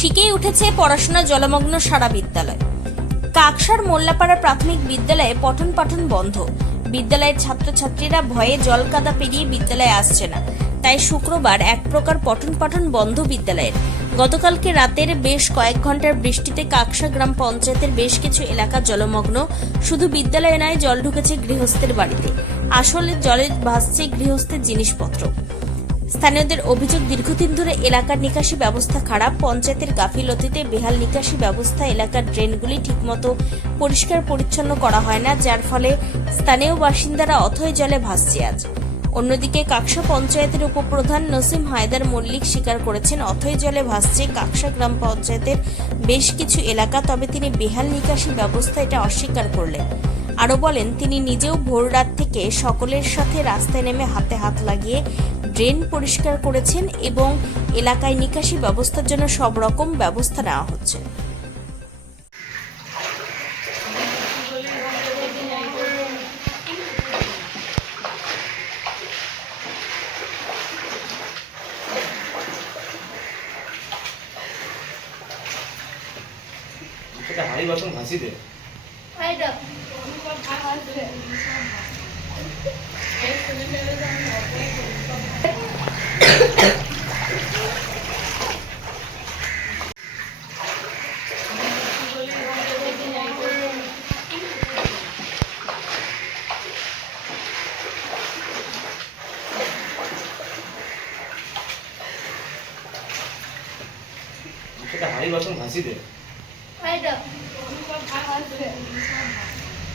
শিখেই উঠেছে পড়াশোনা জলমগ্ন সারা বিদ্যালয়। কাকসার মোল্লাপাড়া প্রাথমিক বিদ্যালয়ে পঠন পাঠন বন্ধ। বিদ্যালয়ের ছাত্রছাত্রীরা ভয়ে জলকাদা পেরিয়ে বিদ্যালয়ে আসছে না। তাই শুক্রবার এক প্রকার পঠন পাঠন বন্ধ বিদ্যালয়ের। গতকালকে রাতের বেশ কয়েক ঘণ্টার বৃষ্টিতে কাকসা গ্রাম পঞ্চায়েতের বেশ কিছু এলাকা জলমগ্ন। শুধু বিদ্যালয়ে নয়, জল ঢুকেছে গৃহস্থের বাড়িতে। আসলে জলে ভাসছে গৃহস্থের জিনিসপত্র। স্থানীয়দের অভিযোগ, দীর্ঘদিন ধরে এলাকার নিকাশি ব্যবস্থা খারাপ। পঞ্চায়েতের গাফিলতিতে বেহাল নিকাশি ব্যবস্থা এলাকার ড্রেনগুলি ঠিকমতো পরিষ্কার পরিচ্ছন্ন করা হয় না, যার ফলে স্থানীয় বাসিন্দারা অথই জলে ভাসছে আজ। অন্যদিকে কাকসা পঞ্চায়েতের উপপ্রধান নসিম হায়দার মল্লিক স্বীকার করেছেন, অথই জলে ভাসছে কাকসা গ্রাম পঞ্চায়েতের বেশ কিছু এলাকা, তবে তিনি বেহাল নিকাশি ব্যবস্থা এটা অস্বীকার করলেন। আরও বলেন, তিনি নিজেও ভোর রাত থেকে সকলের সাথে রাস্তায় নেমে হাতে হাত লাগিয়ে ড্রেন পরিষ্কার করেছেন এবং এলাকায় নিকাশি ব্যবস্থার জন্য সব রকম ব্যবস্থা নেওয়া হচ্ছে। সেটা হাড়ি বাসন ভাসি দে। হাড়ি বাসন ভাসি দে